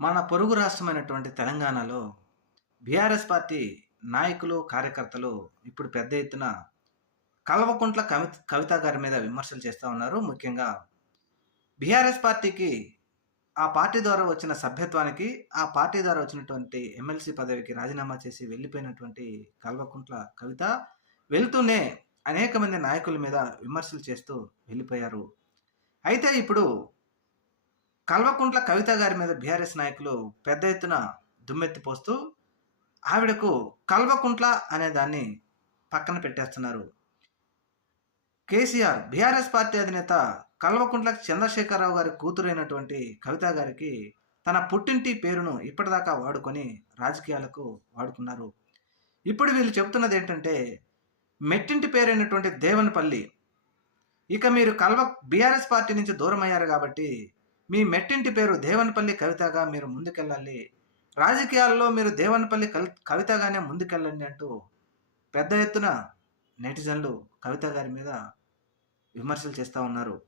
మన పొరుగు రాష్ట్రమైనటువంటి తెలంగాణలో బీఆర్ఎస్ పార్టీ నాయకులు కార్యకర్తలు ఇప్పుడు పెద్ద ఎత్తున కల్వకుంట్ల కవి కవిత గారి మీద విమర్శలు చేస్తూ ఉన్నారు. ముఖ్యంగా బీఆర్ఎస్ పార్టీకి ఆ పార్టీ ద్వారా వచ్చిన సభ్యత్వానికి ఆ పార్టీ ద్వారా వచ్చినటువంటి ఎమ్మెల్సీ పదవికి రాజీనామా చేసి వెళ్ళిపోయినటువంటి కల్వకుంట్ల కవిత వెళ్తూనే అనేక మంది నాయకుల మీద విమర్శలు చేస్తూ వెళ్ళిపోయారు. అయితే ఇప్పుడు కల్వకుంట్ల కవిత గారి మీద బీఆర్ఎస్ నాయకులు పెద్ద ఎత్తున దుమ్మెత్తి పోస్తూ ఆవిడకు కల్వకుంట్ల అనే దాన్ని పక్కన పెట్టేస్తున్నారు. కేసీఆర్ బీఆర్ఎస్ పార్టీ అధినేత కల్వకుంట్ల చంద్రశేఖరరావు గారి కూతురైనటువంటి కవిత గారికి తన పుట్టింటి పేరును ఇప్పటిదాకా వాడుకొని రాజకీయాలకు వాడుకున్నారు. ఇప్పుడు వీళ్ళు చెబుతున్నది ఏంటంటే మెట్టింటి పేరైనటువంటి దేవనపల్లి. ఇక మీరు కల్వ బీఆర్ఎస్ పార్టీ నుంచి దూరం అయ్యారు కాబట్టి మీ మెట్టింటి పేరు దేవనపల్లి కవితగా మీరు ముందుకెళ్ళాలి. రాజకీయాల్లో మీరు దేవనపల్లి కవి కవితగానే ముందుకెళ్ళండి అంటూ పెద్ద ఎత్తున నెటిజన్లు కవిత గారి మీద విమర్శలు చేస్తూ ఉన్నారు.